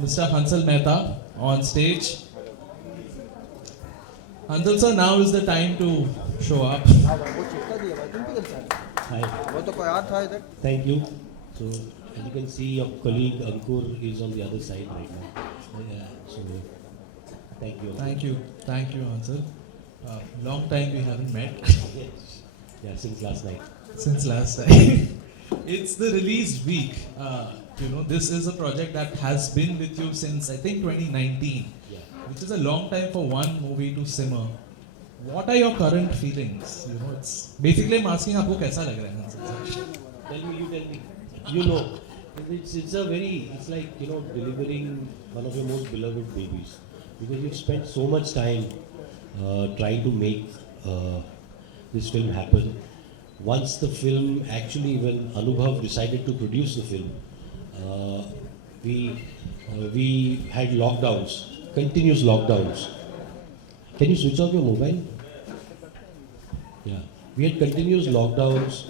Mr. Hansal Mehta on stage. Hansal sir, now is the time to show up. Hi. Thank you. So, as you can see, your colleague Ankur is on the other side right now. So, thank you. Thank you, Hansal. Long time we haven't met. Yes. Yeah, since last night. Since last time. It's the release week. This is a project that has been with you since I think 2019, Yeah. which is a long time for one movie to simmer. What are your current feelings? It's basically I'm asking आपको कैसा लग रहा है Hansal sir? Tell me, you tell me. You know, it's like, delivering one of your most beloved babies. Because you've spent so much time trying to make this film happen. Once the film, actually, when Anubhav decided to produce the film, we had lockdowns, continuous lockdowns. Can you switch off your mobile? Yeah. We had continuous lockdowns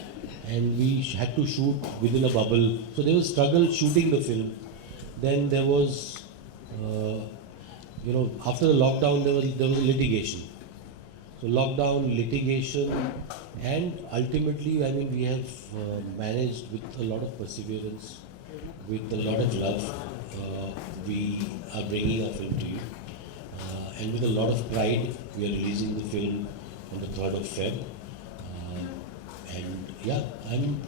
and we had to shoot within a bubble. So there was struggle shooting the film. Then there was, after the lockdown, there was litigation. So lockdown, litigation, and ultimately, we have managed with a lot of perseverance, with a lot of love. We are bringing our film to you. And with a lot of pride, we are releasing the film on the 3rd of Feb. And yeah, I'm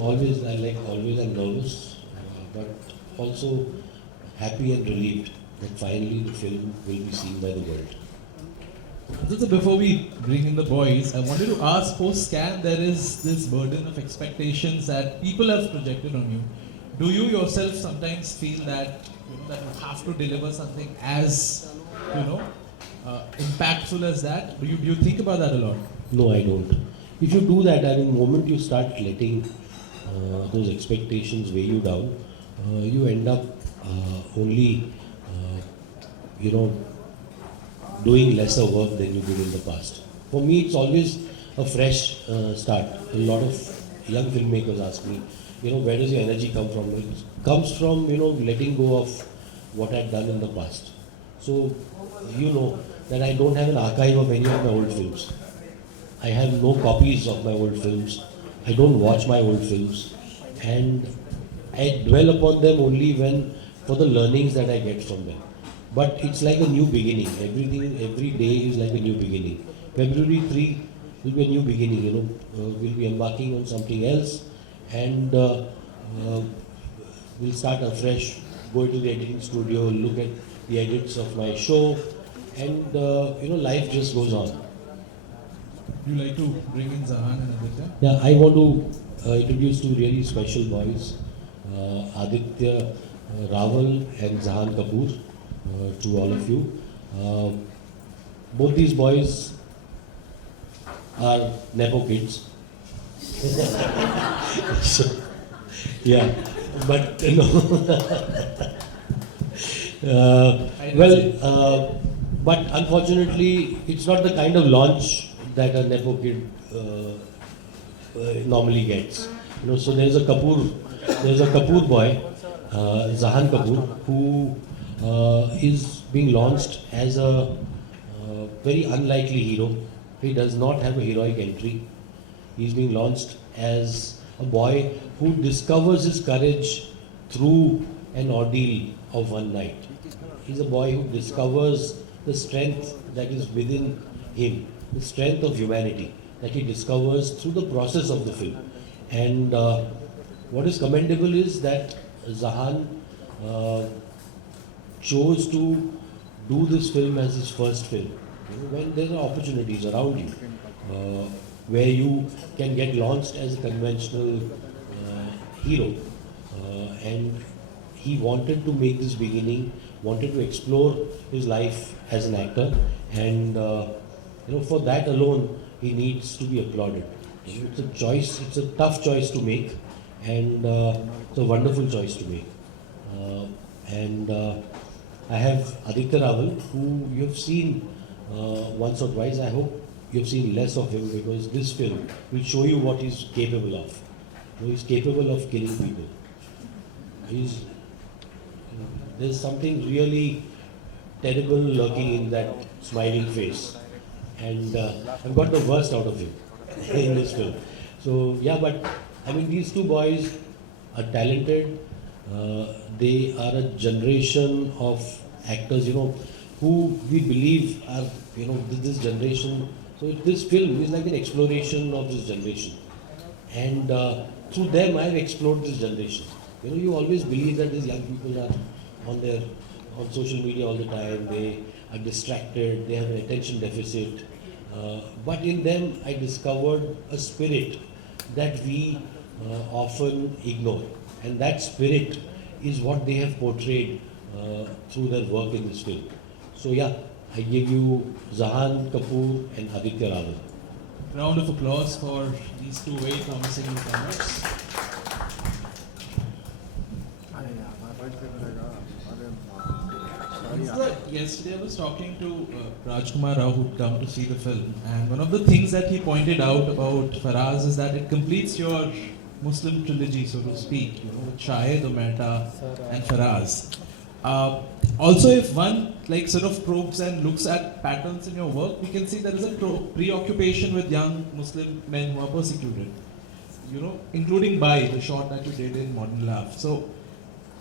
always nervous, but also happy and relieved that finally the film will be seen by the world. So before we bring in the boys, I wanted to ask, post-scan, there is this burden of expectations that people have projected on you. Do you yourself sometimes feel that that you have to deliver something as impactful as that? Do you think about that a lot? No, I don't. If you do that, the moment you start letting those expectations weigh you down, you end up only, doing lesser work than you did in the past. For me, it's always a fresh start. A lot of young filmmakers ask me, where does your energy come from? It comes from, letting go of what I've done in the past. So, that I don't have an archive of any of my old films. I have no copies of my old films. I don't watch my old films. And I dwell upon them only for the learnings that I get from them. But it's like a new beginning. Every day is like a new beginning. February 3 will be a new beginning, we'll be embarking on something else and we'll start afresh, go to the editing studio, look at the edits of my show and, life just goes on. You like to bring in Zahan and Aaditya? Yeah, I want to introduce two really special boys, Aaditya, Rawal and Zahan Kapoor. To all of you. Both these boys are Nepo kids. So, yeah, but but unfortunately, it's not the kind of launch that a Nepo kid normally gets. So there's a Kapoor boy, Zahan Kapoor, who is being launched as a very unlikely hero. He does not have a heroic entry. He's being launched as a boy who discovers his courage through an ordeal of one night. He's a boy who discovers the strength that is within him, the strength of humanity that he discovers through the process of the film. And what is commendable is that Zahan chose to do this film as his first film. When there are opportunities around you where you can get launched as a conventional hero, and he wanted to make this beginning, wanted to explore his life as an actor, and for that alone he needs to be applauded. It's a choice, it's a tough choice to make, and it's a wonderful choice to make. And I have Aditya Rawal, who you have seen once or twice. I hope you have seen less of him because this film will show you what he's capable of. He's capable of killing people. There's something really terrible lurking in that smiling face. And I've got the worst out of him in this film. So, yeah, but I mean, these two boys are talented. They are a generation of actors, who we believe are, this generation. So, this film is like an exploration of this generation. And through them, I've explored this generation. You always believe that these young people are on social media all the time. They are distracted. They have an attention deficit. But in them, I discovered a spirit that we often ignore. And that spirit is what they have portrayed through their work in this film. So yeah, I give you Zahan, Kapoor and Aditya Rawal. Round of applause for these two very promising newcomers. Yesterday I was talking to Rajkumar Rao, who'd come to see the film, and one of the things that he pointed out about Faraaz is that it completes your Muslim trilogy, so to speak, with Shahid, Mehta and Faraaz. Also, if one sort of probes and looks at patterns in your work, we can see there is a preoccupation with young Muslim men who are persecuted, including Bai, the short that you did in Modern Laugh. So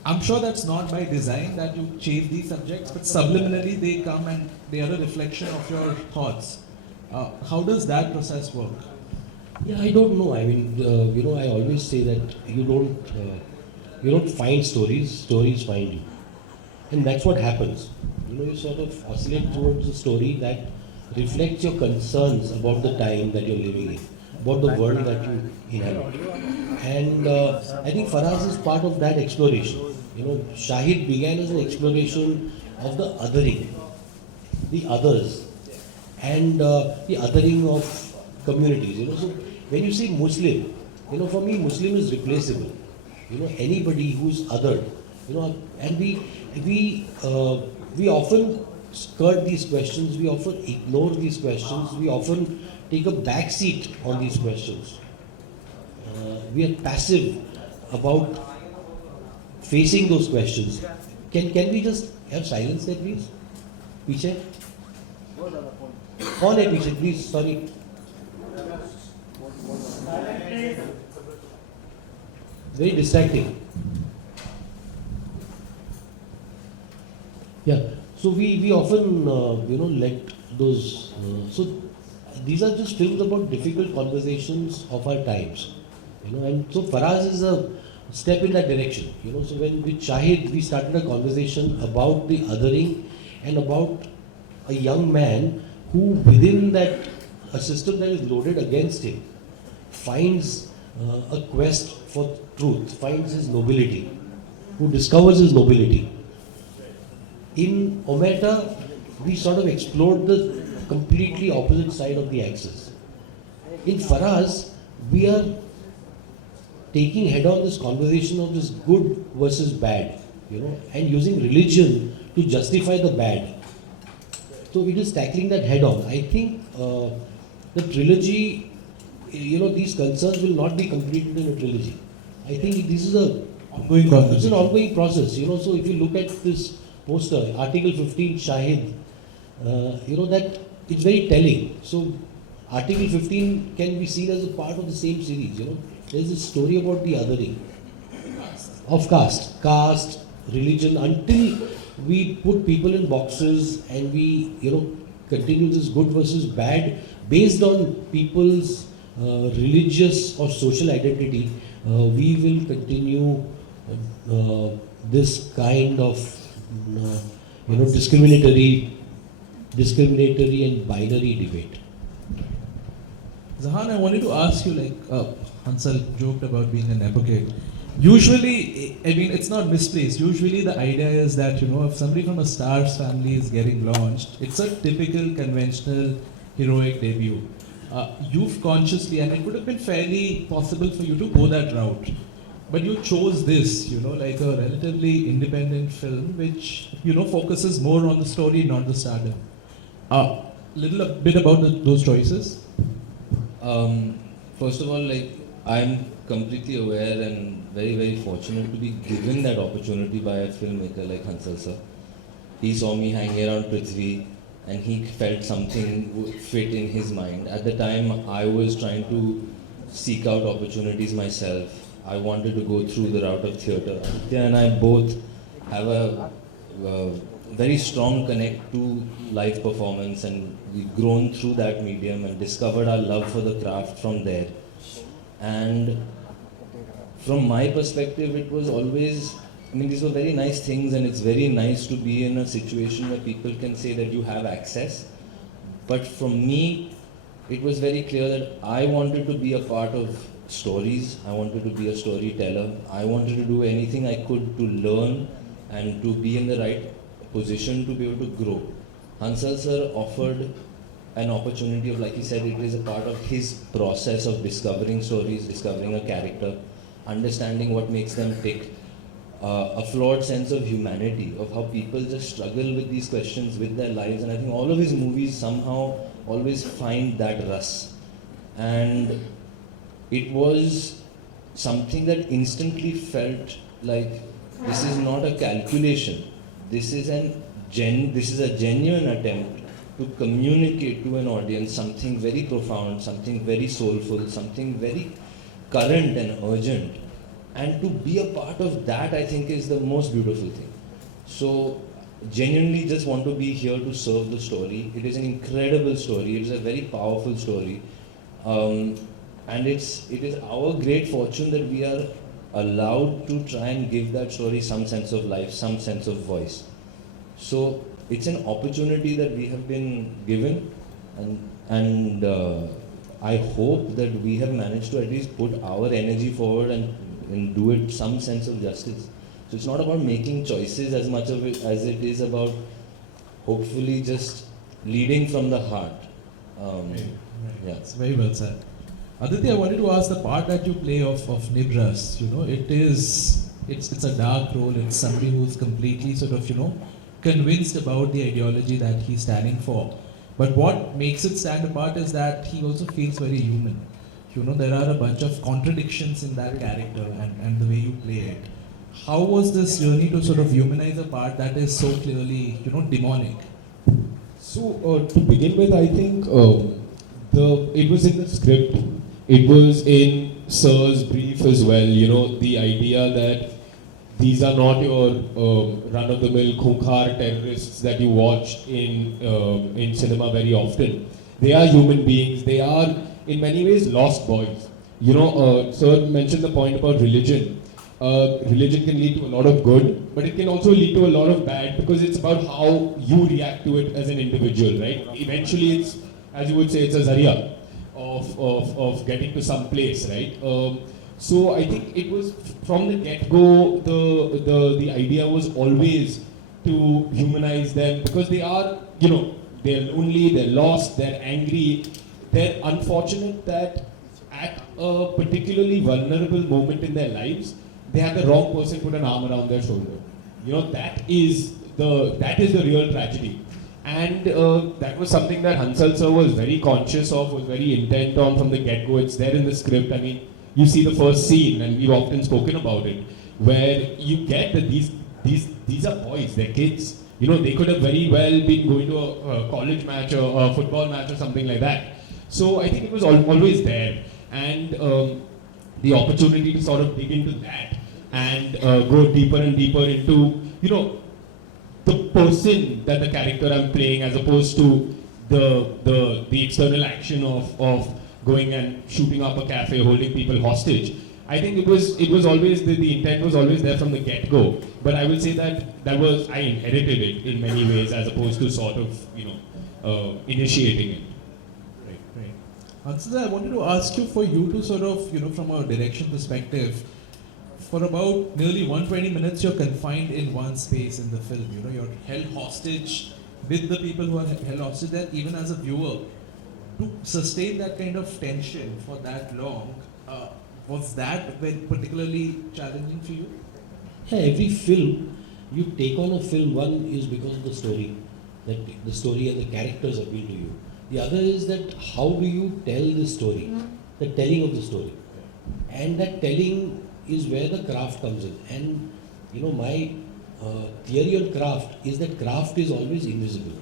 I'm sure that's not by design that you chase these subjects, but subliminally they come and they are a reflection of your thoughts. How does that process work? Yeah, I don't know. I mean, I always say that you don't find stories; stories find you, and that's what happens. You sort of oscillate towards a story that reflects your concerns about the time that you're living in, about the world that you inhabit. And I think Faraaz is part of that exploration. Shahid began as an exploration of the othering, the others, and the othering of communities. So when you say Muslim, for me Muslim is replaceable. Anybody who's othered. And we often skirt these questions. We often ignore these questions. We often take a back seat on these questions. We are passive about facing those questions. Can we just have silence there, please? Piche? On it, Piche, please. Sorry. Very distracting. Yeah. So we often let those. So these are just films about difficult conversations of our times. And so Faraaz is a step in that direction. So when with Shahid we started a conversation about the othering and about a young man who within that a system that is loaded against him finds a quest for truth, finds his nobility, who discovers his nobility. In Mehta, we sort of explored the completely opposite side of the axis. In Faraaz, we are taking head on this conversation of this good versus bad, and using religion to justify the bad. So it is tackling that head on. I think the trilogy, these concerns will not be completed in a trilogy. I think this is it's an ongoing process. So if you look at this poster, Article 15 Shahid, that it's very telling. So Article 15 can be seen as a part of the same series. There's a story about the othering of caste, religion, until we put people in boxes and we, continue this good versus bad based on people's religious or social identity. We will continue this kind of, discriminatory and binary debate. Zahan, I wanted to ask you, Hansal joked about being an advocate. Usually, I mean, it's not misplaced. Usually the idea is that, if somebody from a star's family is getting launched, it's a typical conventional heroic debut. You've consciously, and it would have been fairly possible for you to go that route. But you chose this, like a relatively independent film, which, focuses more on the story, not the stardom. A bit about those choices. First of all, I'm completely aware and very, very fortunate to be given that opportunity by a filmmaker like Hansal sir. He saw me hanging around Prithvi and he felt something fit in his mind. At the time, I was trying to seek out opportunities myself. I wanted to go through the route of theatre. Aaditya and I both have a very strong connect to live performance, and we've grown through that medium and discovered our love for the craft from there. And from my perspective, it was always, I mean, these were very nice things, and it's very nice to be in a situation where people can say that you have access. But from me, it was very clear that I wanted to be a part of stories. I wanted to be a storyteller. I wanted to do anything I could to learn and to be in the right position to be able to grow. Hansal sir offered an opportunity of, like he said, it is a part of his process of discovering stories, discovering a character, understanding what makes them tick, a flawed sense of humanity, of how people just struggle with these questions with their lives. And I think all of his movies somehow always find that rust. And it was something that instantly felt like this is not a calculation. This is a genuine attempt to communicate to an audience something very profound, something very soulful, something very current and urgent. And to be a part of that, I think, is the most beautiful thing. So, genuinely just want to be here to serve the story. It is an incredible story. It is a very powerful story. And it is our great fortune that we are allowed to try and give that story some sense of life, some sense of voice. So, it's an opportunity that we have been given, and I hope that we have managed to at least put our energy forward and do it some sense of justice. So it's not about making choices as much of it as it is about hopefully just leading from the heart. Right. Yeah. It's very well said. Aditya, I wanted to ask the part that you play of Nibras. You know, it's a dark role. It's somebody who's completely sort of convinced about the ideology that he's standing for. But what makes it stand apart is that he also feels very human. There are a bunch of contradictions in that character and the way you play it. How was this journey to sort of humanize a part that is so clearly, demonic? So, to begin with, I think it was in the script. It was in Sir's brief as well. The idea that these are not your run-of-the-mill Khunkar terrorists that you watch in cinema very often. They are human beings. They are, in many ways, lost boys. Sir mentioned the point about religion. Religion can lead to a lot of good, but it can also lead to a lot of bad, because it's about how you react to it as an individual, right? Eventually, it's, as you would say, it's a zaria of getting to some place, right? So I think it was from the get-go, the idea was always to humanize them, because they are, they're lonely, they're lost, they're angry, they're unfortunate that at a particularly vulnerable moment in their lives, they had the wrong person put an arm around their shoulder. That is the real tragedy. And that was something that Hansal sir was very conscious of, was very intent on from the get-go. It's there in the script. I mean, you see the first scene, and we've often spoken about it, where you get that these are boys, they're kids. They could have very well been going to a college match or a football match or something like that. So I think it was always there. And the opportunity to sort of dig into that and go deeper and deeper into, the person that the character I'm playing, as opposed to the external action of going and shooting up a cafe, holding people hostage. I think it was always the intent was always there from the get-go. But I will say that I inherited it in many ways, as opposed to sort of initiating it. Right. Hansal, I wanted to ask you, for you to sort of from a direction perspective, for about nearly 120 minutes you're confined in one space in the film. You're held hostage with the people who are held hostage there, even as a viewer. To sustain that kind of tension for that long, was that particularly challenging for you? Yeah, every film, you take on a film, one is because of the story, that the story and the characters appeal to you. The other is that how do you tell the story, the telling of the story. And that telling is where the craft comes in. And my theory on craft is that craft is always invisible.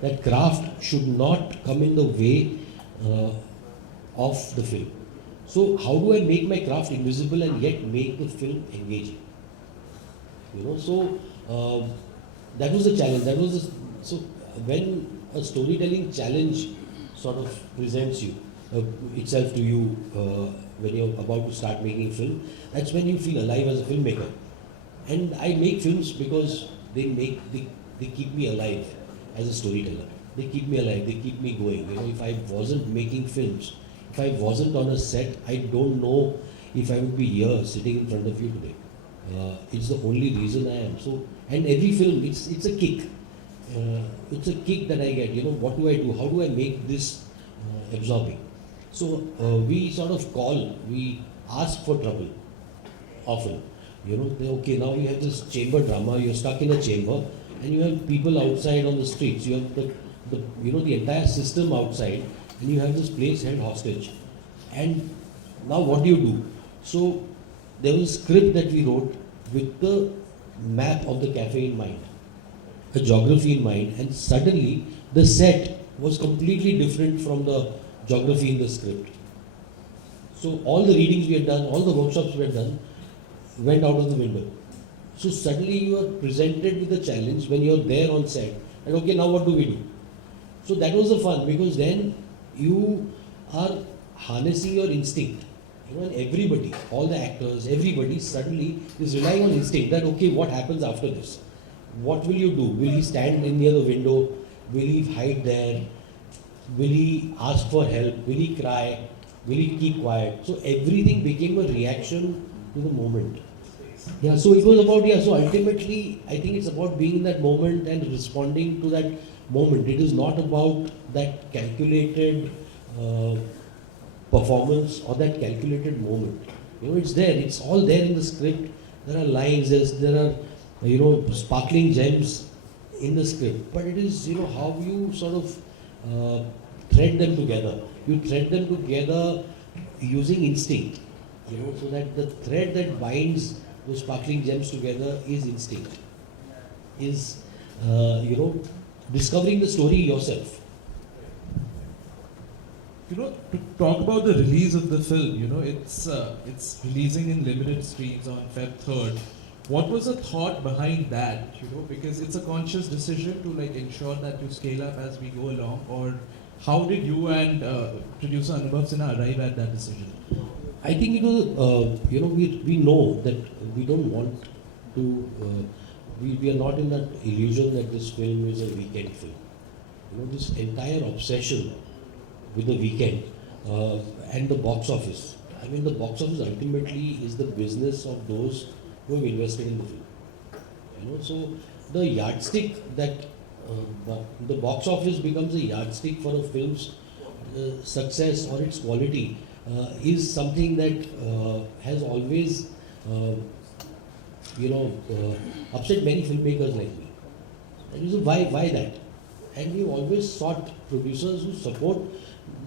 That craft should not come in the way of the film. So how do I make my craft invisible and yet make the film engaging? That was the challenge. So when a storytelling challenge sort of presents itself to you when you're about to start making film, that's when you feel alive as a filmmaker. And I make films because they keep me alive as a storyteller. They keep me alive. They keep me going. If I wasn't making films, if I wasn't on a set, I don't know if I would be here sitting in front of you today. It's the only reason I am. So, and every film, it's a kick. It's a kick that I get. What do I do? How do I make this absorbing? So we ask for trouble often. Okay, now you have this chamber drama. You're stuck in a chamber, and you have people outside on the streets. You have the entire system outside, and you have this place held hostage. And now what do? So there was a script that we wrote with the map of the cafe in mind, a geography in mind, and suddenly the set was completely different from the geography in the script. So all the readings we had done, all the workshops we had done, went out of the window. So suddenly you are presented with a challenge when you are there on set, and okay, now what do we do? So that was the fun, because then you are harnessing your instinct. And everybody, all the actors, everybody suddenly is relying on instinct that, okay, what happens after this? What will you do? Will he stand near the window? Will he hide there? Will he ask for help? Will he cry? Will he keep quiet? So everything became a reaction to the moment. Yeah, so it was about, so ultimately, I think it's about being in that moment and responding to that moment. It is not about that calculated performance or that calculated moment. It's there, it's all there in the script. There are lines, there are, sparkling gems in the script. But it is, how you sort of thread them together. You thread them together using instinct. So that the thread that binds those sparkling gems together is instinct. Is, discovering the story yourself. To talk about the release of the film, it's releasing in limited screens on Feb 3rd. What was the thought behind that? Because it's a conscious decision to ensure that you scale up as we go along, or how did you and producer Anubhav Sinha arrive at that decision? I think we know that we don't want to. We are not in that illusion that this film is a weekend film. This entire obsession with the weekend and the box office. I mean, the box office ultimately is the business of those who have invested in the film. So the yardstick that the box office becomes a yardstick for a film's success or its quality is something that has always, upset many filmmakers like me. And why that? And we've always sought producers who support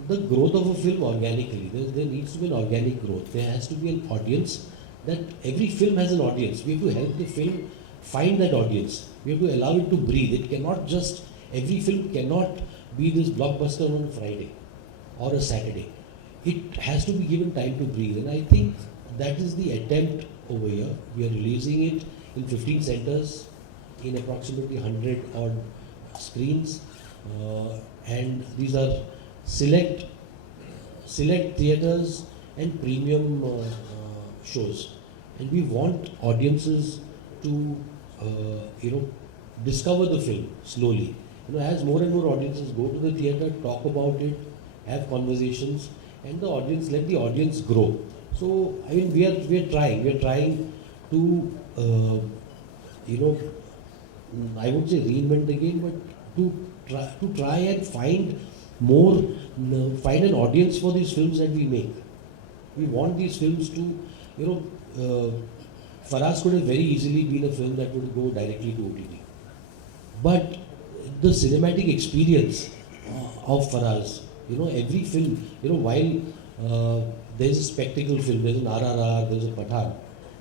the growth of a film organically. There needs to be an organic growth. There has to be an audience. That every film has an audience. We have to help the film find that audience. We have to allow it to breathe. It cannot just, every film cannot be this blockbuster on a Friday or a Saturday. It has to be given time to breathe. And I think that is the attempt over here. We are releasing it in 15 centers, in approximately 100 odd screens. And these are select theaters and premium shows. And we want audiences to, discover the film slowly. As more and more audiences go to the theater, talk about it, have conversations, and let the audience grow. So, I mean, we are trying to, I would say reinvent the game, but to try and find an audience for these films that we make. We want these films to, Faraaz could have very easily been a film that would go directly to OTT. But the cinematic experience of Faraaz, every film, while there's a spectacle film, there's an RRR, there's a Pathan.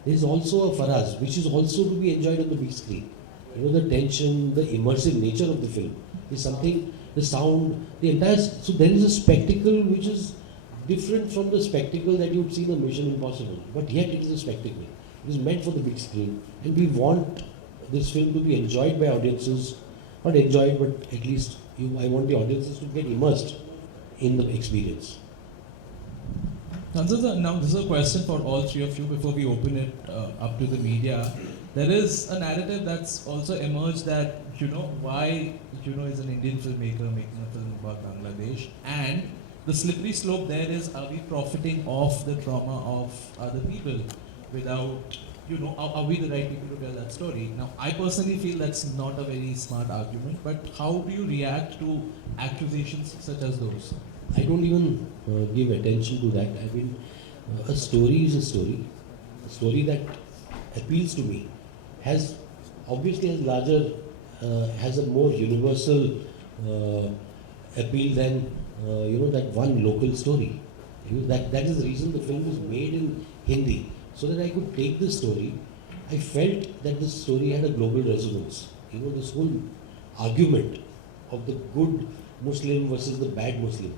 There's also a Faraaz, which is also to be enjoyed on the big screen. You know, the tension, the immersive nature of the film is something, the sound, the entire, so there is a spectacle which is different from the spectacle that you'd see in Mission Impossible. But yet it is a spectacle. It is meant for the big screen. And we want this film to be enjoyed by audiences, not enjoyed, but at least I want the audiences to get immersed in the experience. Hansal, now this is a question for all three of you before we open it up to the media. There is a narrative that's also emerged that, why, is an Indian filmmaker making a film about Bangladesh, and the slippery slope there is, are we profiting off the trauma of other people without, are we the right people to tell that story? Now, I personally feel that's not a very smart argument, but how do you react to accusations such as those? I don't even give attention to that. I mean, a story is a story. A story that appeals to me obviously has larger, has a more universal appeal than that one local story. That is the reason the film was made in Hindi, so that I could take this story. I felt that this story had a global resonance. This whole argument of the good Muslim versus the bad Muslim,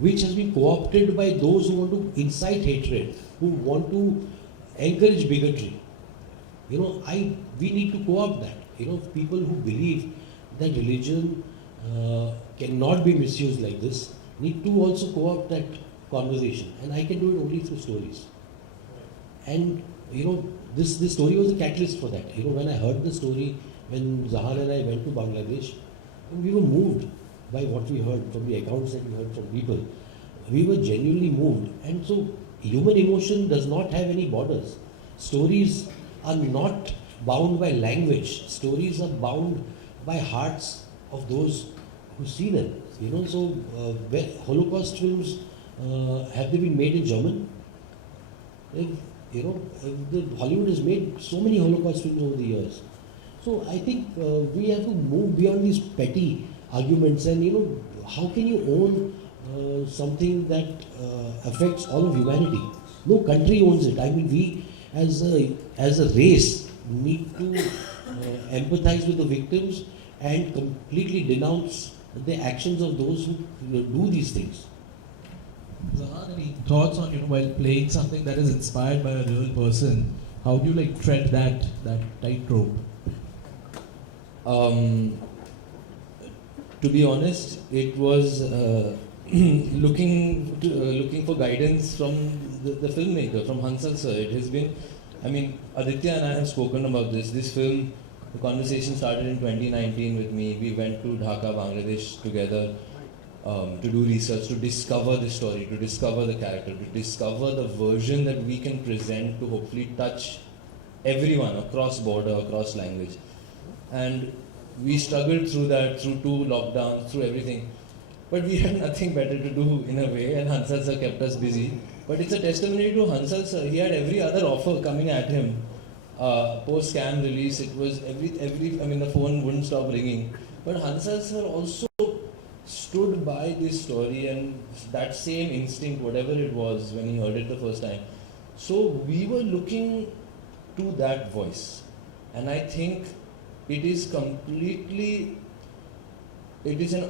which has been co-opted by those who want to incite hatred, who want to encourage bigotry. We need to co-opt that. People who believe that religion cannot be misused like this need to also co-opt that conversation. And I can do it only through stories. And, this story was a catalyst for that. When I heard the story, when Zahan and I went to Bangladesh, we were moved by what we heard from the accounts that we heard from people. We were genuinely moved. And so human emotion does not have any borders. Stories are not bound by language. Stories are bound by hearts of those who see them. So Holocaust films, have they been made in German? Hollywood has made so many Holocaust films over the years. So I think we have to move beyond these petty arguments and how can you own something that affects all of humanity? No country owns it. I mean, we as a race need to empathize with the victims and completely denounce the actions of those who do these things. Zahan, any thoughts on, while playing something that is inspired by a real person, how do you tread that tightrope? To be honest, it was looking for guidance from the filmmaker, from Hansal sir. It has been, Aditya and I have spoken about this. This film, the conversation started in 2019 with me. We went to Dhaka, Bangladesh together to do research, to discover the story, to discover the character, to discover the version that we can present to hopefully touch everyone across border, across language. And we struggled through that, through 2 lockdowns, through everything. But we had nothing better to do in a way, and Hansal sir kept us busy. But it's a testimony to Hansal sir. He had every other offer coming at him. Post-scam release, it was the phone wouldn't stop ringing. But Hansal sir also stood by this story and that same instinct, whatever it was when he heard it the first time. So we were looking to that voice. And I think it is an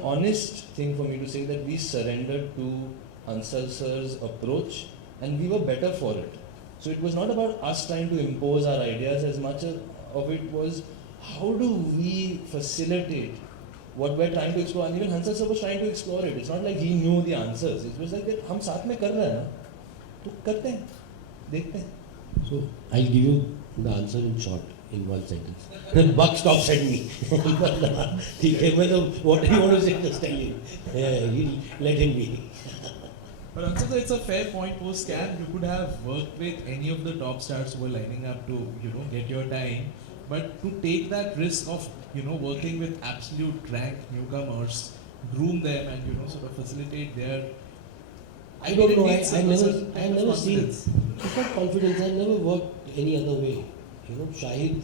honest thing for me to say that we surrendered to Hansal sir's approach and we were better for it. So it was not about us trying to impose our ideas as much of it was how do we facilitate what we're trying to explore. And even Hansal sir was trying to explore it. It's not like he knew the answers. It was like that हम साथ में कर रहे हैं ना तो करते हैं देखते हैं. So I'll give you the answer in short, in one sentence. The buck stops at me. What do you want to say? Just tell him. Let him be. But Hansal, it's a fair point. Post-scam, you could have worked with any of the top stars who were lining up to, get your time. But to take that risk of, working with absolute rank newcomers, groom them and, sort of facilitate their... I don't know. I never seen. It's not confidence. I never worked any other way. Shahid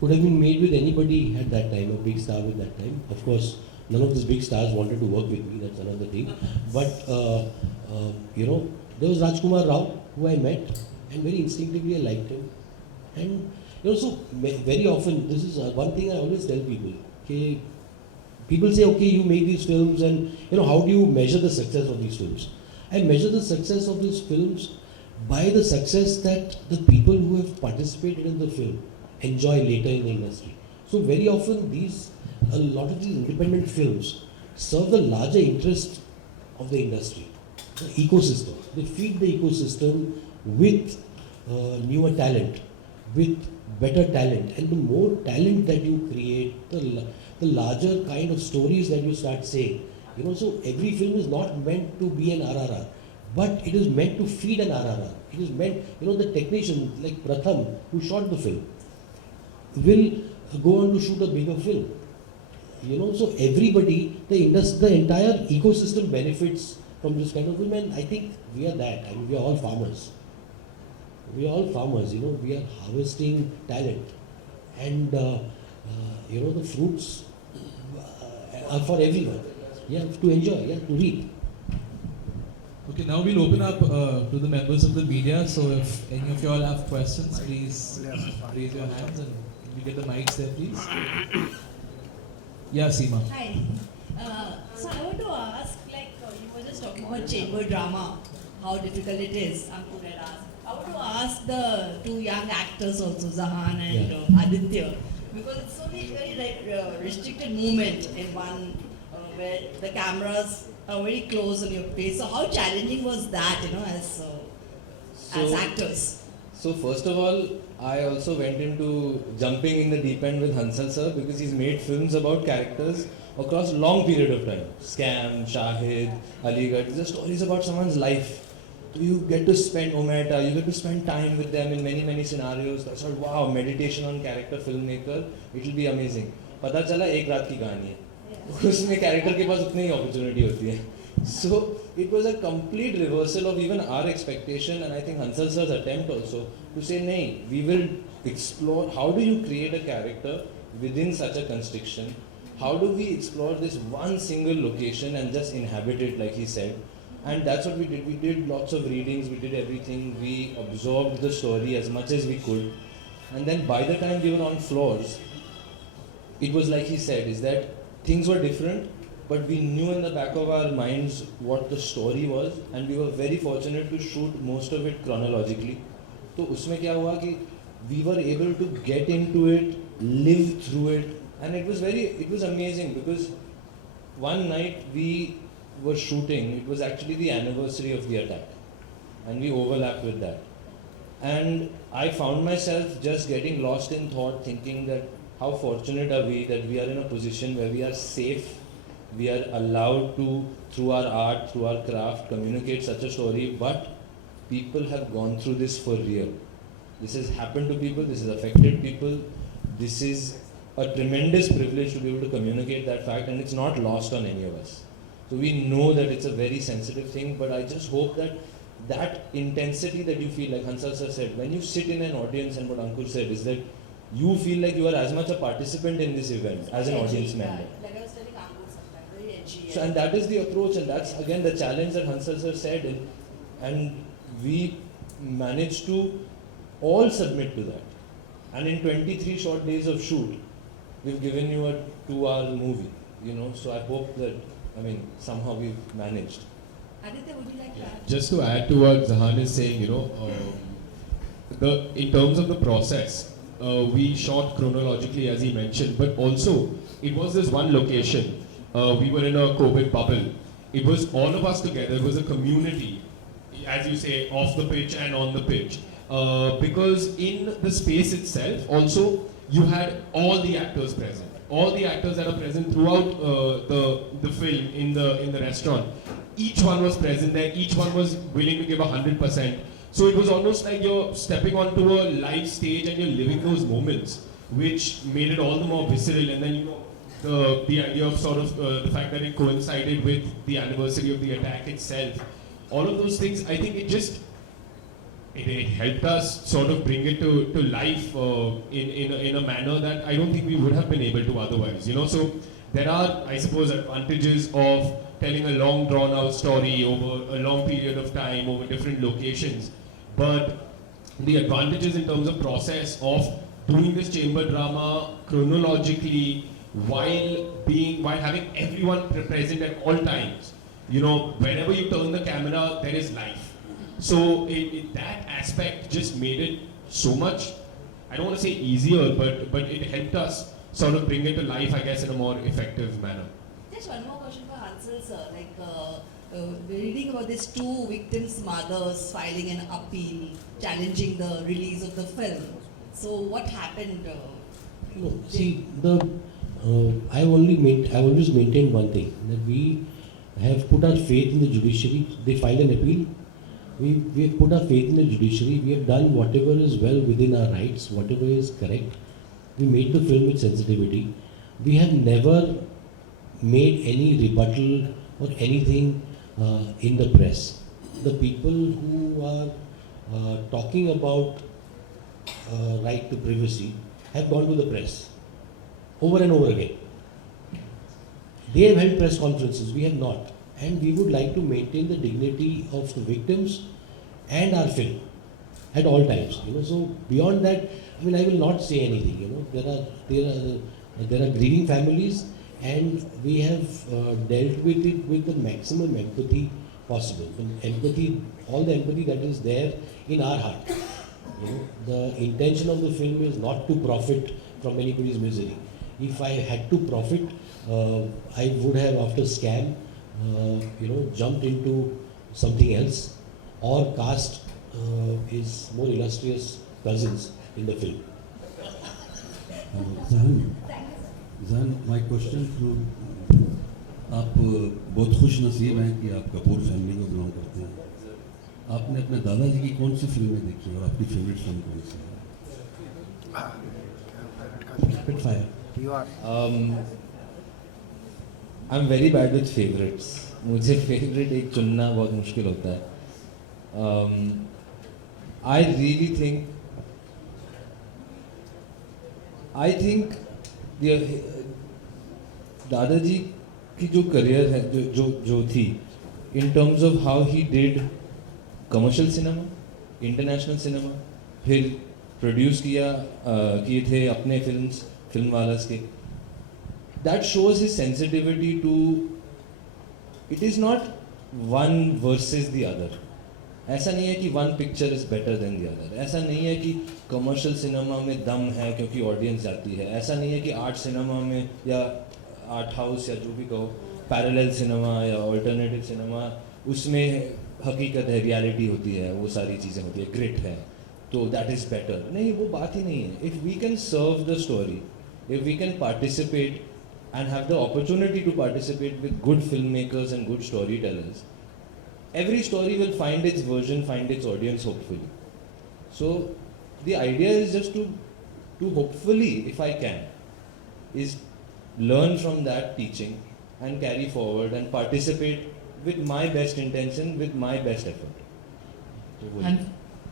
could have been made with anybody at that time, a big star at that time. Of course, none of these big stars wanted to work with me. That's another thing. But There was Rajkumar Rao, who I met, and very instinctively I liked him. And so very often, this is one thing I always tell people. Okay, people say, okay, you make these films, and how do you measure the success of these films? I measure the success of these films by the success that the people who have participated in the film enjoy later in the industry. So very often a lot of these independent films serve the larger interest of the industry, the ecosystem. They feed the ecosystem with newer talent, with better talent, and the more talent that you create, the larger kind of stories that you start saying. So every film is not meant to be an RRR, but it is meant to feed an RRR. It is meant, the technician like Pratham, who shot the film, will go on to shoot a bigger film. So everybody, the entire ecosystem benefits from this kind of film, and I think we are that. I mean, we are all farmers. We are all farmers, we are harvesting talent, and the fruits are for everyone. To enjoy, to reap. Okay, now we'll open up to the members of the media. So if any of you all have questions, please raise your hands and we get the mics there, please. Yeah, Seema. Hi. So I want to ask, you were just talking about chamber drama, how difficult it is. Ankur had asked. I want to ask the two young actors also, Zahan and Aditya, because it's only very restricted movement in one where the cameras are very close on your face. So how challenging was that, as actors? So first of all, I also went into jumping in the deep end with Hansal sir because he's made films about characters across long period of time. Scam, Shahid, Aligarh, these are stories about someone's life. You get to spend, Mehta, you get to spend time with them in many, many scenarios. I thought, wow, meditation on character filmmaker, it will be amazing. पता चला एक रात की कहानी है. उसमें character के पास उतनी ही opportunity होती है. So it was a complete reversal of even our expectation, and I think Hansal sir's attempt also to say, "Nahi, we will explore how do you create a character within such a constriction? How do we explore this one single location and just inhabit it," like he said. And that's what we did. We did lots of readings, we did everything, we absorbed the story as much as we could. And then by the time we were on floors, it was like he said, is that things were different, but we knew in the back of our minds what the story was, and we were very fortunate to shoot most of it chronologically. So उसमें क्या हुआ कि we were able to get into it, live through it, and it was amazing because one night we were shooting, it was actually the anniversary of the attack, and we overlapped with that. And I found myself just getting lost in thought, thinking that how fortunate are we that we are in a position where we are safe, we are allowed to, through our art, through our craft, communicate such a story, but people have gone through this for real. This has happened to people, this has affected people, this is a tremendous privilege to be able to communicate that fact, and it's not lost on any of us. So we know that it's a very sensitive thing, but I just hope that that intensity that you feel, like Hansal sir said, when you sit in an audience, and what Ankur said is that you feel like you are as much a participant in this event as an audience member. Like I was telling Ankur sometimes, very edgy. So, and that is the approach, and that's again the challenge that Hansal sir said, and we managed to all submit to that. And in 23 short days of shoot, we've given you a 2-hour movie, so I hope that, somehow we've managed. Aditya, would you like to add? Just to add to what Zahan is saying, in terms of the process, we shot chronologically as he mentioned, but also it was this one location. We were in a COVID bubble. It was all of us together. It was a community, as you say, off the pitch and on the pitch. Because in the space itself, also you had all the actors present. All the actors that are present throughout the film in the restaurant. Each one was present there. Each one was willing to give 100%. So it was almost like you're stepping onto a live stage and you're living those moments, which made it all the more visceral. And then the idea of sort of the fact that it coincided with the anniversary of the attack itself. All of those things, I think it helped us sort of bring it to life in a manner that I don't think we would have been able to otherwise. So there are, I suppose, advantages of telling a long drawn out story over a long period of time, over different locations. But the advantages in terms of process of doing this chamber drama chronologically while having everyone present at all times. You know, whenever you turn the camera, there is life. So that aspect just made it so much, I don't want to say easier, but it helped us sort of bring it to life, I guess, in a more effective manner. Just one more question for Hansal sir. Like, we're reading about these two victims' mothers filing an appeal challenging the release of the film. So what happened? No, see, I always maintained one thing, that we have put our faith in the judiciary. They filed an appeal. We have put our faith in the judiciary. We have done whatever is well within our rights, whatever is correct. We made the film with sensitivity. We have never made any rebuttal or anything in the press. The people who are talking about right to privacy have gone to the press over and over again. They have held press conferences, we have not. And we would like to maintain the dignity of the victims and our film at all times. You know, so beyond that, I mean, I will not say anything. You know, there are grieving families, and we have dealt with it with the maximum empathy possible. All the empathy that is there in our heart. You know, the intention of the film is not to profit from anybody's misery. If I had to profit, I would have, after Scam, jumped into something else, or cast his more illustrious cousins in the film. Zahan, my question to आप बहुत खुश नसीब हैं कि आप Kapoor family को belong करते हैं। आपने अपने दादाजी की कौन सी फिल्में देखी और आपकी फेवरेट फिल्म कौन सी है? Spitfire. I'm very bad with favorites. मुझे favorite एक चुनना बहुत मुश्किल होता है. I really think दादाजी की जो करियर है जो थी, in terms of how he did commercial cinema, international cinema, फिर प्रोड्यूस किए थे अपने फिल्म वालास के. That shows his sensitivity to, it is not one versus the other. ऐसा नहीं है कि one picture is better than the other. ऐसा नहीं है कि commercial cinema में दम है क्योंकि audience जाती है. ऐसा नहीं है कि art cinema में या art house या जो भी कहो, parallel cinema या alternative cinema, उसमें हकीकत है, reality होती है, वो सारी चीज़ें होती है, grit है, तो that is better. नहीं, वो बात ही नहीं है. If we can serve the story, if we can participate and have the opportunity to participate with good filmmakers and good storytellers, every story will find its version, find its audience, hopefully. So the idea is just to hopefully, if I can, is learn from that teaching and carry forward and participate with my best intention, with my best effort.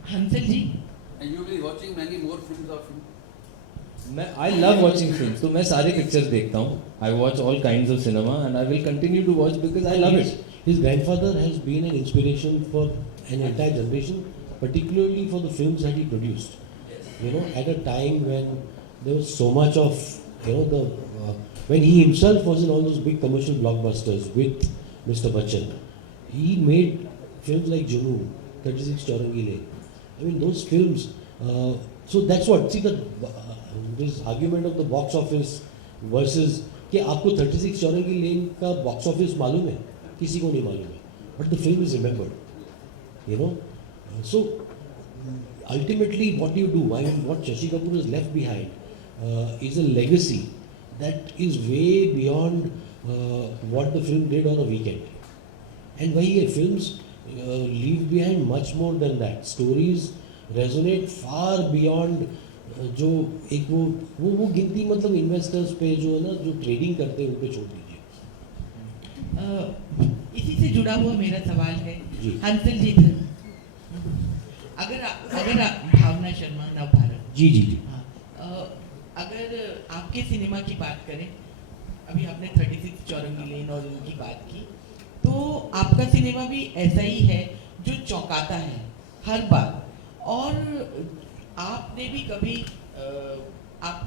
Hansal ji? And you will be watching many more films of him. I love watching films, so मैं सारे pictures देखता हूँ. I watch all kinds of cinema and I will continue to watch because I love it. His grandfather has been an inspiration for an entire generation, particularly for the films that he produced. You know, at a time when there was so much of, when he himself was in all those big commercial blockbusters with Mr. Bachchan, he made films like Junoon, 36 Chaurangi Lane. I mean, those films, so that's what, see this argument of the box office versus, कि आपको 36 चौरंगी लेन का box office मालूम है, किसी को नहीं मालूम है, but the film is remembered, you know. So ultimately, what do you do? I mean, what Shashi Kapoor has left behind is a legacy that is way beyond what the film did on a weekend. And why films leave behind much more than that. Stories resonate far beyond जो एक वो गिनती, मतलब investors पे जो है ना, जो ट्रेडिंग करते हैं उन पे छोड़ दीजिए. इसी से जुड़ा हुआ मेरा सवाल है हंसल जी, अगर भावना शर्मा नवभारत जी अगर आपके सिनेमा की बात करें, अभी आपने 36 चौरंगी लेन और उनकी बात की, तो आपका सिनेमा भी ऐसा ही है जो चौंकाता है हर बार। और आपने भी कभी आप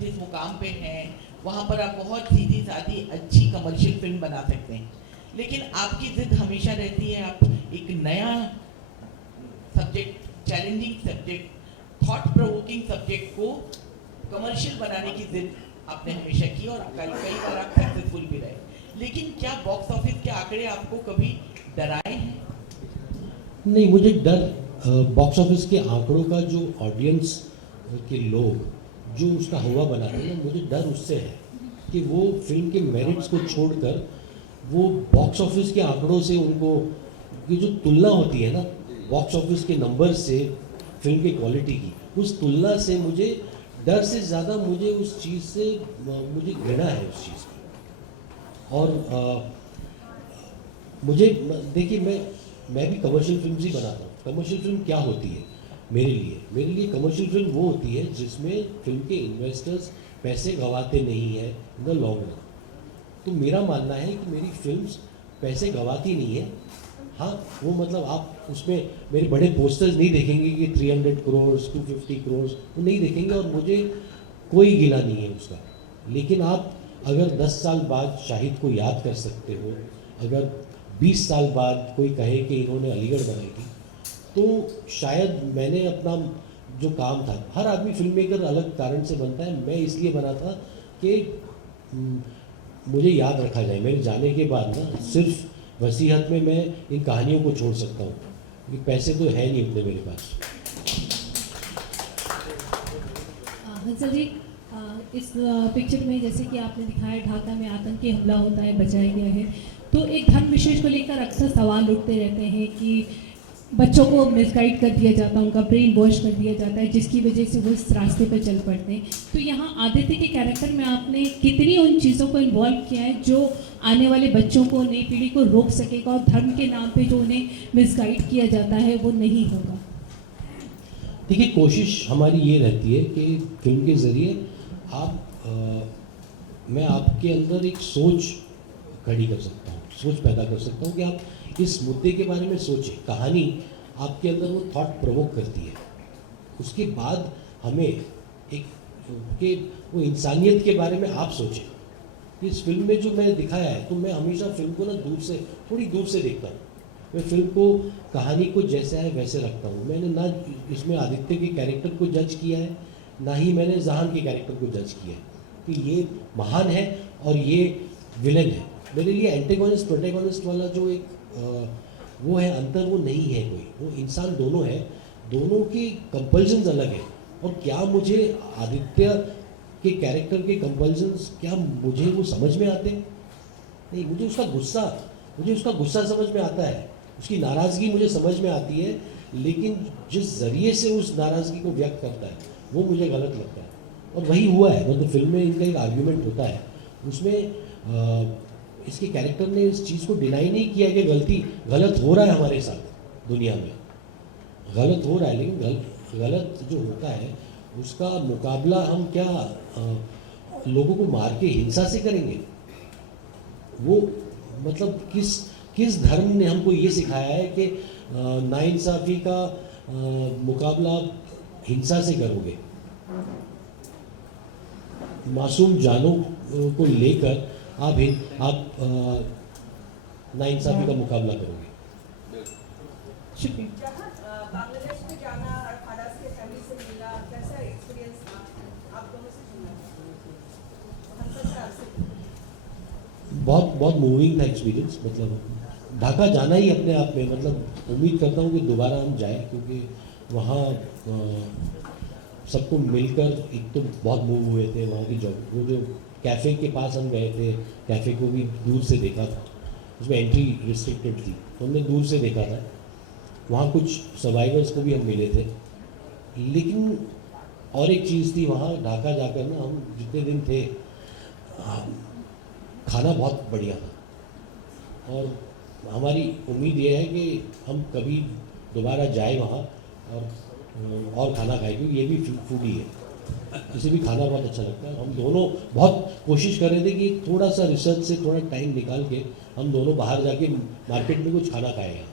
जिस मुकाम पे हैं वहाँ पर आप बहुत सीधी सादी अच्छी कमर्शियल फिल्म बना सकते हैं, लेकिन आपकी जिद हमेशा रहती है आप एक नया subject, challenging subject, thought provoking subject को कमर्शियल बनाने की जिद आपने हमेशा की और कई बार आप सक्सेसफुल भी रहे। लेकिन क्या बॉक्स ऑफिस के आंकड़े आपको कभी डराए हैं? नहीं, मुझे डर बॉक्स ऑफिस के आंकड़ों का जो ऑडियंस के लोग जो उसका हवा बनाते हैं, मुझे डर उससे है कि वो फिल्म के मेरिट्स को छोड़कर वो बॉक्स ऑफिस के आंकड़ों से उनको ये जो तुलना होती है ना बॉक्स ऑफिस के नंबर से फिल्म की क्वालिटी की, उस तुलना से मुझे डर से ज़्यादा मुझे उस चीज़ से मुझे घृणा है उस चीज़ की। और मुझे देखिए मैं भी कमर्शियल फिल्म ही बनाता हूँ। कमर्शियल फिल्म क्या होती है मेरे लिए कमर्शियल फिल्म वो होती है जिसमें फिल्म के इन्वेस्टर्स पैसे गंवाते नहीं हैं इन द लॉन्ग रन। तो मेरा मानना है कि मेरी फिल्म्स पैसे गंवाती नहीं है। हाँ, वो मतलब आप उसमें मेरे बड़े पोस्टर्स नहीं देखेंगे कि 300 करोड़ 250 करोड़, वो नहीं देखेंगे और मुझे कोई गिला नहीं है उसका। लेकिन आप अगर 10 साल बाद शाहिद को याद कर सकते हो, अगर 20 साल बाद कोई कहे कि इन्होंने अलीगढ़ बनाई थी, तो शायद मैंने अपना जो काम था, हर आदमी फिल्म मेकर अलग कारण से बनता है, मैं इसलिए बना था कि मुझे याद रखा जाए। मेरे जाने के बाद ना सिर्फ वसीयत में मैं इन कहानियों को छोड़ सकता हूँ, क्योंकि पैसे तो है नहीं उतने मेरे पास। हंसल जी, इस पिक्चर में जैसे कि आपने दिखाया ढाका में आतंकी हमला होता है, बचाया गया है, तो एक धर्म विशेष को लेकर अक्सर सवाल उठते रहते हैं कि बच्चों को मिसगाइड कर दिया जाता है, उनका ब्रेन वॉश कर दिया जाता है, जिसकी वजह से वो इस रास्ते पर चल पड़ते हैं। तो यहाँ आदित्य के कैरेक्टर में आपने कितनी उन चीज़ों को इन्वॉल्व किया है जो आने वाले बच्चों को, नई पीढ़ी को रोक सकेगा और धर्म के नाम पे जो उन्हें मिसगाइड किया जाता है वो नहीं होगा? देखिए, कोशिश हमारी ये रहती है कि फिल्म के ज़रिए मैं आपके अंदर एक सोच खड़ी कर सकता हूँ, सोच पैदा कर सकता हूँ कि आप इस मुद्दे के बारे में सोचें। कहानी आपके अंदर वो थॉट प्रोवोक करती है। उसके बाद हमें एक कि वो इंसानियत के बारे में आप सोचें। इस फिल्म में जो मैंने दिखाया है, तो मैं हमेशा फिल्म को ना थोड़ी दूर से देखता हूँ। मैं फिल्म को, कहानी को जैसा है वैसे रखता हूँ। मैंने ना इसमें आदित्य के कैरेक्टर को जज किया है, ना ही मैंने जहान के कैरेक्टर को जज किया है कि ये महान है और ये विलन है। मेरे लिए एंटेगोनिस्ट प्रोटैगोनिस्ट वाला जो एक वो है अंतर, वो नहीं है कोई। वो इंसान दोनों है, दोनों की कंपल्शंस अलग है। और क्या मुझे आदित्य के कैरेक्टर के कंपल्शंस क्या मुझे वो समझ में आते? नहीं, मुझे उसका गुस्सा समझ में आता है, उसकी नाराज़गी मुझे समझ में आती है, लेकिन जिस ज़रिए से उस नाराज़गी को व्यक्त करता है वो मुझे गलत लगता है। और वही हुआ है। मतलब फिल्म में इनका एक आर्ग्यूमेंट होता है, उसमें इसके कैरेक्टर ने इस चीज़ को डिनाई नहीं किया कि गलत हो रहा है हमारे साथ, दुनिया में गलत हो रहा है, लेकिन गलत जो होता है उसका मुकाबला हम क्या लोगों को मार के हिंसा से करेंगे? वो मतलब किस धर्म ने हमको ये सिखाया है कि नाइंसाफ़ी का मुकाबला हिंसा से करोगे, मासूम जानों को लेकर आप नाइंसाफ़ी का मुकाबला करोगे। शुक्रिया। बांग्लादेश में जाना और फराज के फैमिली से मिलना, कैसा एक्सपीरियंस था आप दोनों से सुना? हंसल सर आपसे। बहुत मूविंग था एक्सपीरियंस। मतलब ढाका जाना ही अपने आप में, मतलब उम्मीद करता हूँ कि दोबारा हम जाएं, क्योंकि वहाँ सबको मिलकर एक तो बहुत मूव हुए थे। वहाँ की वो जो कैफ़े के पास हम गए थे, कैफ़े को भी दूर से देखा था, उसमें एंट्री रिस्ट्रिक्टेड थी, तो हमने दूर से देखा था। वहाँ कुछ सर्वाइवर्स को भी हम मिले थे। लेकिन और एक चीज़ थी, वहाँ ढाका जाकर ना हम जितने दिन थे, खाना बहुत बढ़िया था। और हमारी उम्मीद ये है कि हम कभी दोबारा जाए वहाँ और खाना खाए, क्योंकि ये भी फूडी है। इसे भी खाना बहुत अच्छा लगता है। हम दोनों बहुत कोशिश कर रहे थे कि थोड़ा सा रिसर्च से थोड़ा टाइम निकाल के हम दोनों बाहर जाके मार्केट में कुछ खाना खाएंगे।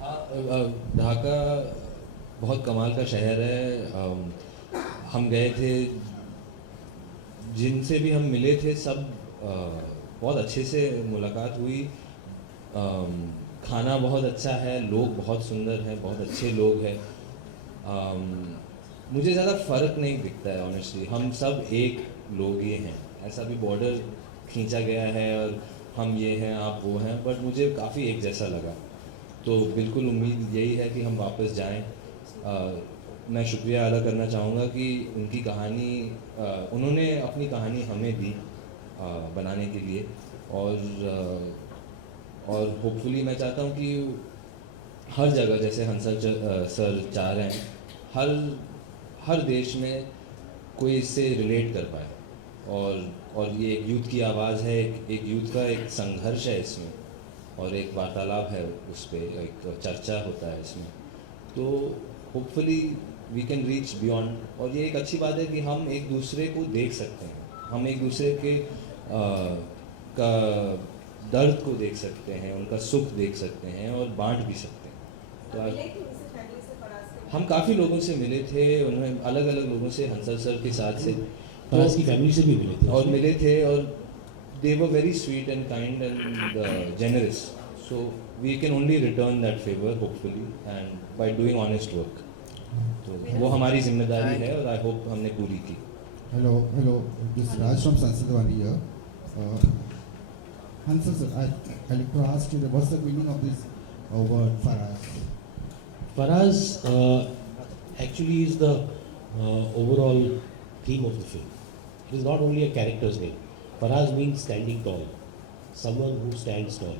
हाँ, ढाका बहुत कमाल का शहर है। हम गए थे, जिनसे भी हम मिले थे सब बहुत अच्छे से मुलाकात हुई। खाना बहुत अच्छा है, लोग बहुत सुंदर हैं, बहुत अच्छे लोग हैं। मुझे ज़्यादा फ़र्क नहीं दिखता है ऑनेस्टली, हम सब एक लोग ही हैं। ऐसा भी बॉर्डर खींचा गया है और हम ये हैं आप वो हैं, बट मुझे काफ़ी एक जैसा लगा। तो बिल्कुल उम्मीद यही है कि हम वापस जाएं। मैं शुक्रिया अदा करना चाहूँगा कि उनकी कहानी उन्होंने अपनी कहानी हमें दी बनाने के लिए, और होपफुली मैं चाहता हूँ कि हर जगह जैसे हंसल सर चाह रहे हैं, हर देश में कोई इससे रिलेट कर पाए। और ये एक यूथ की आवाज़ है, एक यूथ का एक संघर्ष है इसमें, और एक वार्तालाप है, उस पर एक चर्चा होता है इसमें। तो hopefully we can reach beyond, और ये एक अच्छी बात है कि हम एक दूसरे को देख सकते हैं, हम एक दूसरे के का दर्द को देख सकते हैं, उनका सुख देख सकते हैं और बांट भी सकते हैं। तो मिले थे उनसे फैमिली से, फराज से? हम काफ़ी लोगों से मिले थे, उन्होंने अलग अलग लोगों से, हंसल सर के साथ से, फराज की फैमिली से भी मिले थे और they were very sweet and kind and generous. So we can only return that favor hopefully, and by doing honest work. तो वो हमारी जिम्मेदारी है और आई होप हमने पूरी की। Hello, this is Raj from Sansadwani here. Hansal sir, I'd like to ask you what's the meaning of this word Faraaz? Faraaz actually is the overall theme of the film. It is not only a character's name. Faraaz means standing tall, someone who stands tall.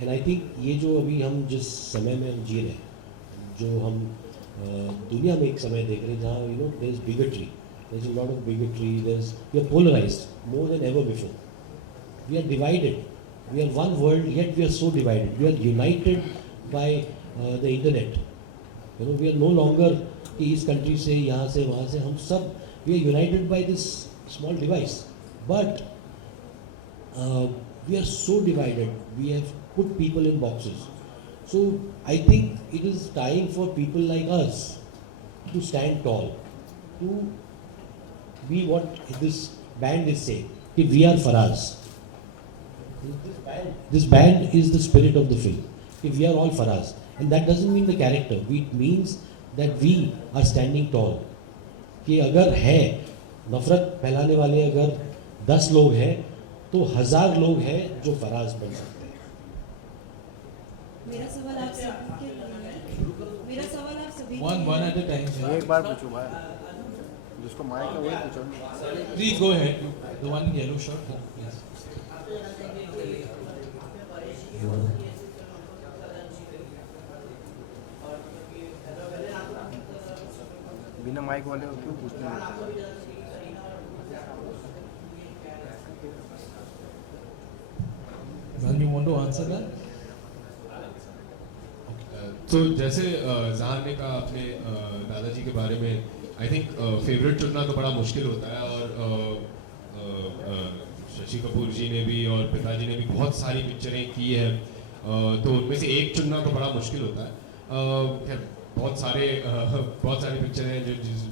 And I think ये जो अभी हम जिस समय में हम जी रहे हैं, जो हम दुनिया में एक समय देख रहे हैं जहाँ there is bigotry, there is a lot of bigotry, we are polarized more than ever before. We are divided. We are one world, yet we are so divided. We are united by the internet. We are no longer कि इस country से, यहाँ से, वहाँ से, हम सब we are united by this small device. But we are so divided. We have put people in boxes. So I think it is time for people like us to stand tall, to be what this band is saying. If we are Faraaz. This band is the spirit of the film. If we are all Faraaz. And that doesn't mean the character. It means that we are standing tall. कि अगर है नफरत फैलाने वाले अगर 10 लोग हैं तो 1000 लोग हैं जो फराज बन सकते हैं। मेरा सवाल आप सबके लिए है। मेरा सवाल आप सभी One at a time. sir. एक बार पूछो भाई, जिसको माइक है वही पूछो। Please go ahead. The one in yellow shirt. Yes. बिना माइक वाले को क्यों पूछते हैं? Zahan, you want to answer that? तो जैसे जहान ने कहा अपने दादाजी के बारे में, आई थिंक फेवरेट चुनना तो बड़ा मुश्किल होता है, और शशि कपूर जी ने भी और पिताजी ने भी बहुत सारी पिक्चरें की हैं, तो उनमें से एक चुनना तो बड़ा मुश्किल होता है। खैर बहुत सारी पिक्चरें हैं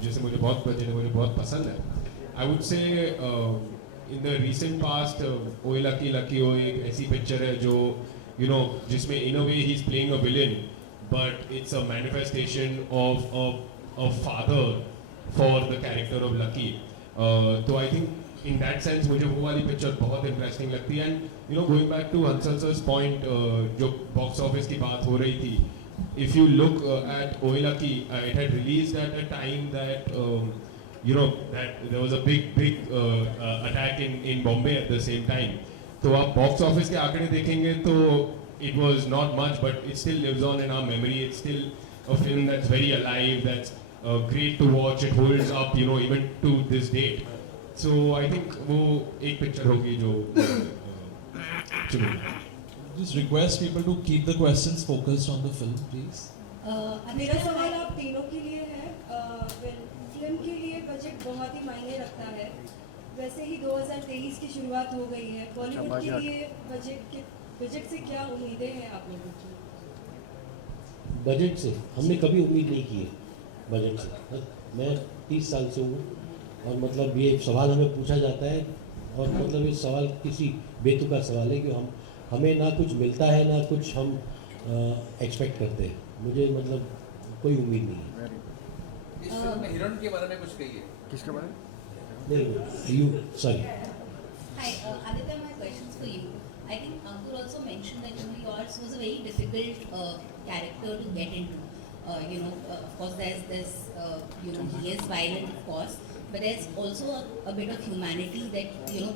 जैसे मुझे बहुत पसंद है। I would say in the recent past Oye Lucky ओ एक ऐसी पिक्चर है जो जिसमें in a way he is playing a villain, but it's a manifestation of a father for the character of Lucky. So I think in that sense मुझे वो वाली picture बहुत इंटरेस्टिंग लगती है। And going back to Hansal sir's point, जो box office की बात हो रही थी, if you look at Oye Lucky, it had released at a time that that there was a big attack in Bombay at the same time. तो आप box office के आंकड़े देखेंगे तो it was not much, but it still lives on in our memory. It's still a film that's very alive, that's great to watch. It holds up, even to this date. So I think वो एक picture होगी जो चुनूंगा। Just request people to keep the questions focused on the film, please. मेरा सवाल आप तीनों के लिए है। Well, फिल्म के लिए बजट बहुत ही मायने रखता है। वैसे ही 2023 की शुरुआत हो गई है, बॉलीवुड के लिए बजट से क्या उम्मीदें हैं आप लोगों की? बजट से हमने कभी उम्मीद नहीं की है बजट से। मैं 30 साल से हूँ और मतलब ये सवाल हमें पूछा जाता है और मतलब ये सवाल किसी बेतुका सवाल है कि हमें ना कुछ मिलता है ना कुछ हम एक्सपेक्ट करते हैं। मुझे मतलब कोई उम्मीद नहीं है। इस फिल्म में हीरोइन के बारे में कुछ कहिए। किसके बारे में? नहीं, you sorry. Hi, Aditya, my question's for you. I think Kapoor also mentioned that yours was a very difficult character to get into. Of course, there's he is violent, of course, but there's also a bit of humanity that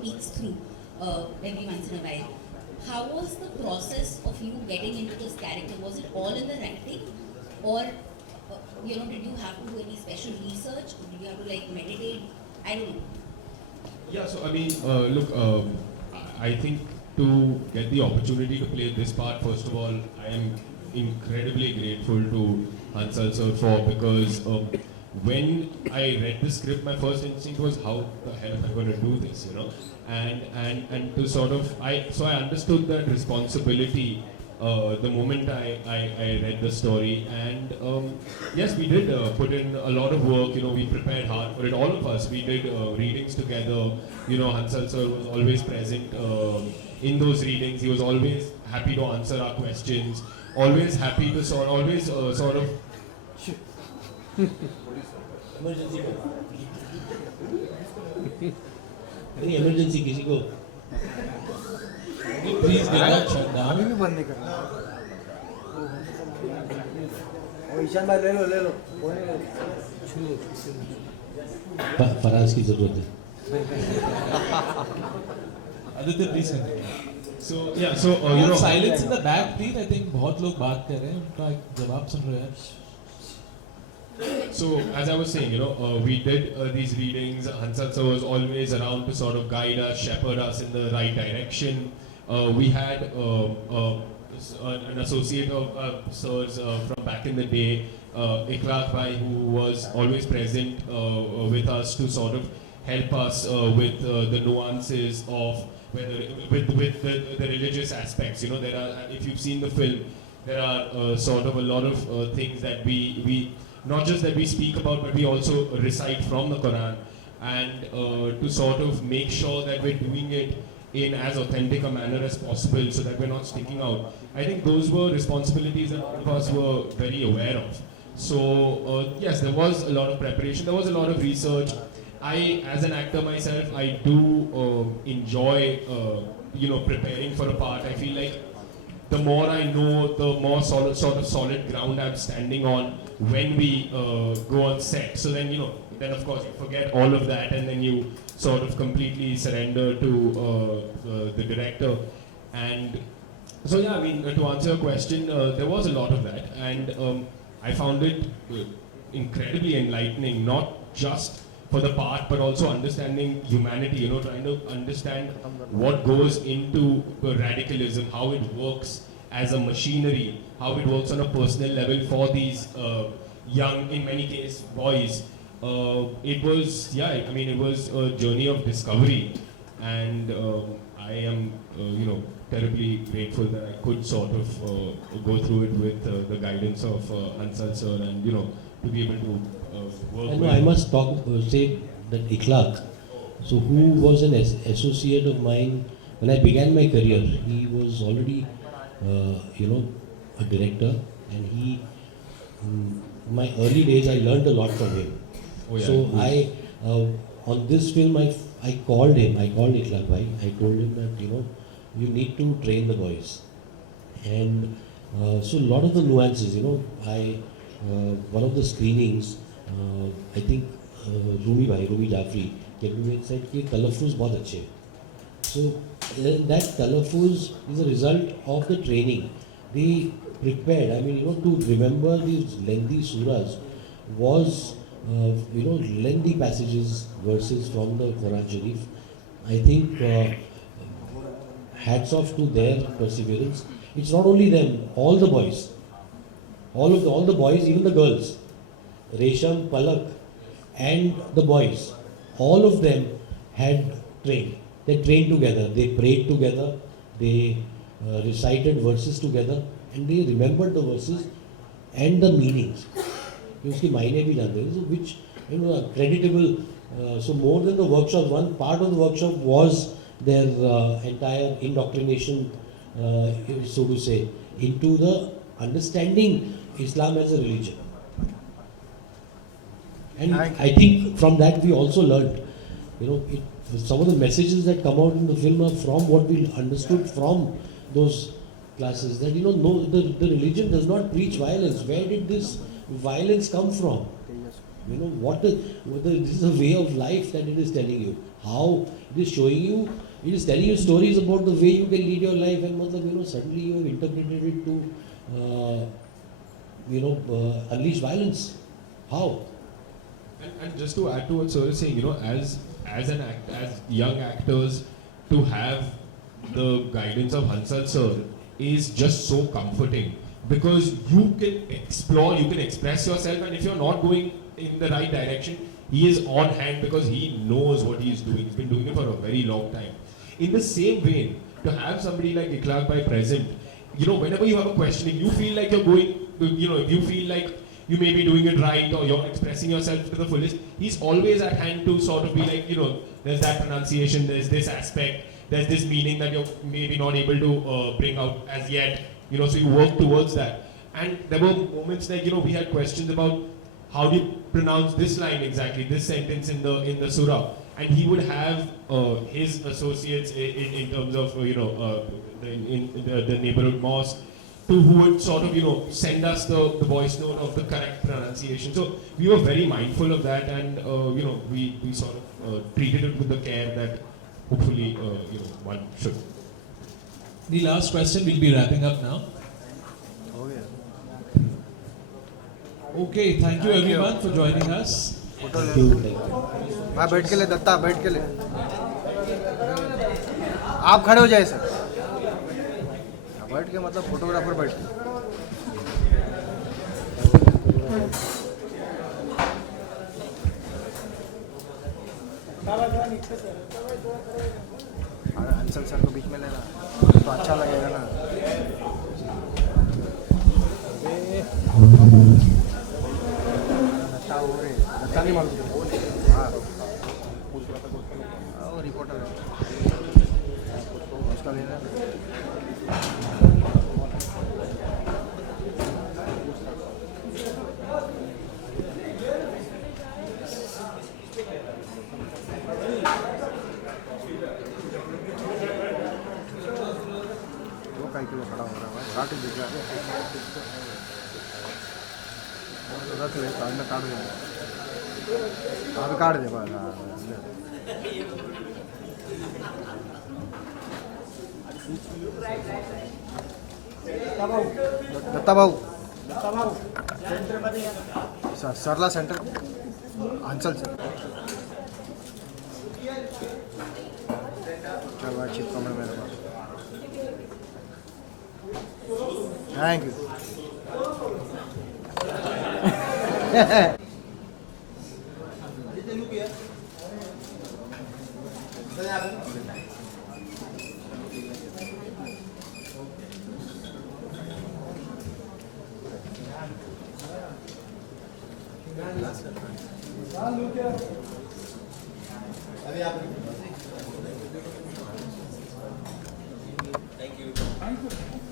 peeks through every once in a while. How was the process of you getting into this character? Was it all in the writing, or did you have to do any special research, or did you have to like meditate? I don't know. Yeah, so I mean, look, I think to get the opportunity to play this part, first of all, I am incredibly grateful to Hansal sir for, because when I read the script, my first instinct was, how the hell am I going to do this, and to sort of, I understood that responsibility the moment I read the story, and yes, we did put in a lot of work. We prepared hard for it. All of us, we did readings together. Hansal sir was always present in those readings. He was always happy to answer our questions. Always happy to sort of. Emergency नहीं, emergency किसी को please अभी भी बंद नहीं करना। ईशान भाई ले लो फराज की जरूरत है। Aditya, please continue. So yeah, so silence in the back, please. I think बहुत लोग बात कर रहे हैं, उनका जवाब सुन रहे हैं। So as I was saying, we did these readings. Hansal sir was always around to sort of guide us, shepherd us in the right direction. We had an associate of sirs from back in the day, Ikrak bhai, who was always present with us to sort of help us with the nuances of with the religious aspects. There are, if you've seen the film, there are sort of a lot of things that we not just that we speak about, but we also recite from the Quran, and to sort of make sure that we're doing it in as authentic a manner as possible, so that we're not sticking out. I think those were responsibilities that all of us were very aware of. So yes, there was a lot of preparation, there was a lot of research. I, as an actor myself, I do enjoy preparing for a part. I feel like the more I know, the more solid ground I'm standing on when we go on set. So then, then of course you forget all of that, and then you sort of completely surrender to the director. And so yeah, I mean, to answer your question, there was a lot of that, and I found it incredibly enlightening, not just for the part, but also understanding humanity, trying to understand what goes into radicalism, how it works as a machinery, how it works on a personal level for these young, in many cases, boys. It was, it was a journey of discovery, and I am, terribly grateful that I could sort of go through it with the guidance of Hansal sir, and, to be able to work with. I must say that Ikhlaq, so who was an associate of mine when I began my career. He was already, a director, and he, in my early days, I learned a lot from him. Oh, yeah. So I, on this film, I called Ikhlaq bhai. I told him that, you need to train the boys. And so a lot of the nuances, one of the screenings, I think Rumi Jafri came to me and said कि तलफ़ुज़ बहुत अच्छे हैं. So that तलफ़ुज़ is a result of the training. They prepared, to remember these lengthy surahs was, lengthy passages, verses from the Quran Sharif. I think hats off to their perseverance. It's not only them, all the boys, all the boys, even the girls, Resham, Palak, and the boys, all of them had trained. They trained together, they prayed together, they recited verses together, and they remembered the verses and the meanings. उसकी मायने भी जानते हैं, so which creditable. So more than the workshops, one part of the workshop was their entire indoctrination, so to say, into the understanding Islam as a religion. And I think from that we also learned, some of the messages that come out in the film are from what we understood from those classes. That no, the religion does not preach violence. Where did this violence come from? This is a way of life that it is telling you. How it is showing you, it is telling you stories about the way you can lead your life, and suddenly you have interpreted it to, unleash violence. How? And just to add to what Sir is saying, as young actors, to have the guidance of Hansal Sir is just so comforting, because you can explore, you can express yourself, and if you're not going in the right direction, he is on hand because he knows what he is doing. He's been doing it for a very long time. In the same vein, to have somebody like Ikhlaq Bhai present, whenever you have a question, if you feel like you're going, if you feel like you may be doing it right or you're expressing yourself to the fullest, he's always at hand to sort of be like, there's that pronunciation, there's this aspect, there's this meaning that you're maybe not able to bring out as yet, so you work towards that. And there were moments like, we had questions about how do you pronounce this line exactly, this sentence in the surah, and he would have his associates in terms of in the neighborhood mosque, who would sort of send us the voice note of the correct pronunciation. So we were very mindful of that, and we sort of treated it with the care that hopefully one should. The last question, we'll be wrapping up now. Okay, thank you everyone for joining us. Thank you. हाँ बैठ के ले दत्ता, बैठ के ले. आप खड़े हो जाए सर. बैठ के मतलब फोटोग्राफर बैठ के. हंसल सर को बीच में लेना तो अच्छा लगेगा ना. दत्ता नहीं मालूम. हाँ रिपोर्टर है उसका लेना. किलो खड़ा हो रहा है काट दिख रहा है. रख ले साइड में काट दे. काट दे बस. दत्ता भाऊ सरला सेंटर हंसल से चलो अच्छी कमरे में. Thank you. Thank you.